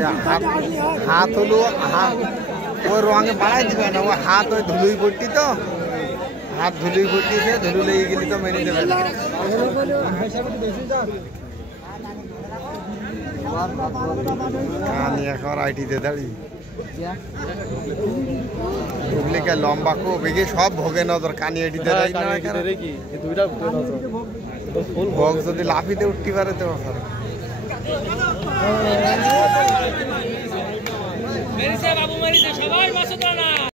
हाथ हलो वो रंगे बाढ़ाई दिबे ना वो हाथ ओई धुलुई पट्टी तो हाथ धुलुई पट्टी से धुलु लेगी गेली तो मेनी देबे कानी এখন আইটি দে দাঁড়ি ঢুকলে কে লম্বা কো বেগে সব ভোগে নজর কানি আইটি দে দাঁড়ি না রে কি এই দুইটা ভোগে নজর তো ফুল ভোগ যদি লাফিতে উঠতে পারে তো মেরি সে বাবু মেরি সে সবাই মাসুদ রানা।